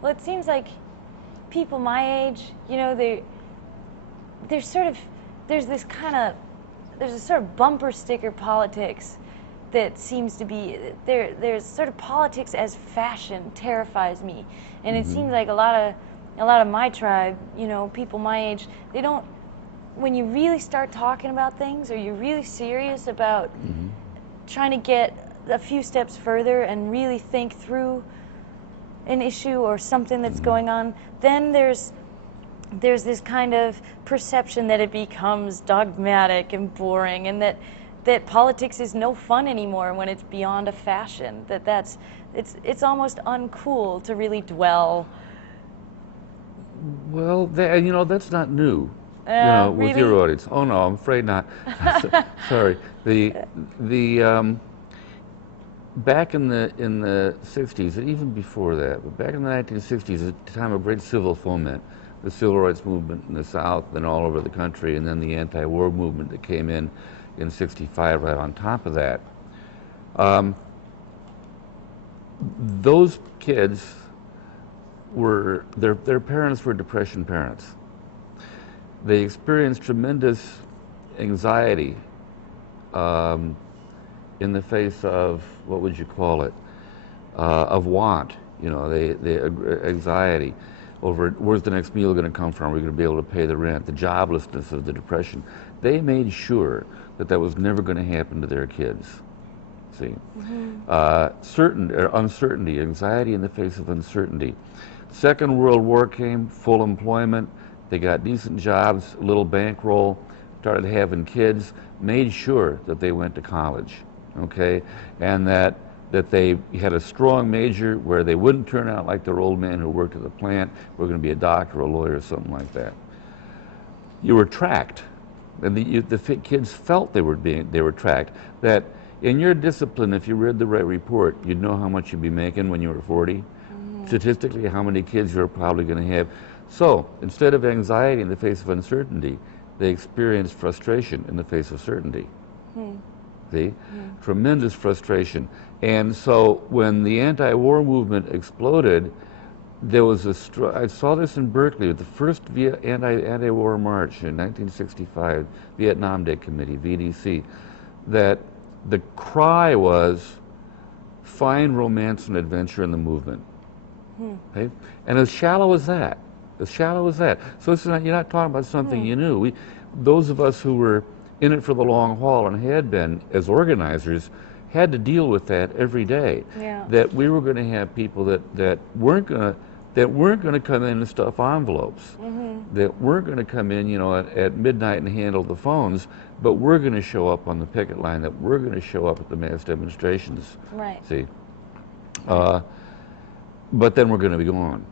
Well, it seems like people my age, you know, there's sort of, there's this kind of, there's a sort of bumper sticker politics that seems to be, there's sort of politics as fashion terrifies me. And it seems like a lot of my tribe, you know, people my age, they don't, when you really start talking about things, or you're really serious about trying to get a few steps further and really think through an issue or something that's going on, then there's this kind of perception that it becomes dogmatic and boring, and that politics is no fun anymore when it's beyond a fashion. It's almost uncool to really dwell. Well, you know, that's not new. With Really? your audience. Oh no, I'm afraid not. Sorry. Back in the 60s, and even before that, but back in the 1960s, at the time of great civil foment, the civil rights movement in the South and all over the country, and then the anti-war movement that came in '65 right on top of that. Those kids were, their parents were Depression parents. They experienced tremendous anxiety in the face of, what would you call it, of want. You know, the anxiety over where's the next meal going to come from, are we going to be able to pay the rent, the joblessness of the Depression. They made sure that that was never going to happen to their kids. See, uncertainty, anxiety in the face of uncertainty. Second World War came, full employment, they got decent jobs, a little bankroll, started having kids, made sure that they went to college, okay? And that they had a strong major where they wouldn't turn out like their old man who worked at the plant, were going to be a doctor, a lawyer, something like that. You were tracked, and the kids felt they were tracked. That in your discipline, if you read the right report, you'd know how much you'd be making when you were 40. Statistically, how many kids you're probably going to have. So instead of anxiety in the face of uncertainty, they experienced frustration in the face of certainty. See? Tremendous frustration. And so when the anti-war movement exploded, there was I saw this in Berkeley at the first anti-war march in 1965, Vietnam Day Committee, VDC, that the cry was, find romance and adventure in the movement. Okay? And as shallow as that, So it's not, you're not talking about something you knew. Those of us who were in it for the long haul and had been, as organizers, had to deal with that every day. Yeah. That we were going to have people that weren't going to come in and stuff envelopes, that weren't going to come in, you know, at midnight and handle the phones, but we're going to show up on the picket line, that we're going to show up at the mass demonstrations. Right. See, but then we're going to be gone.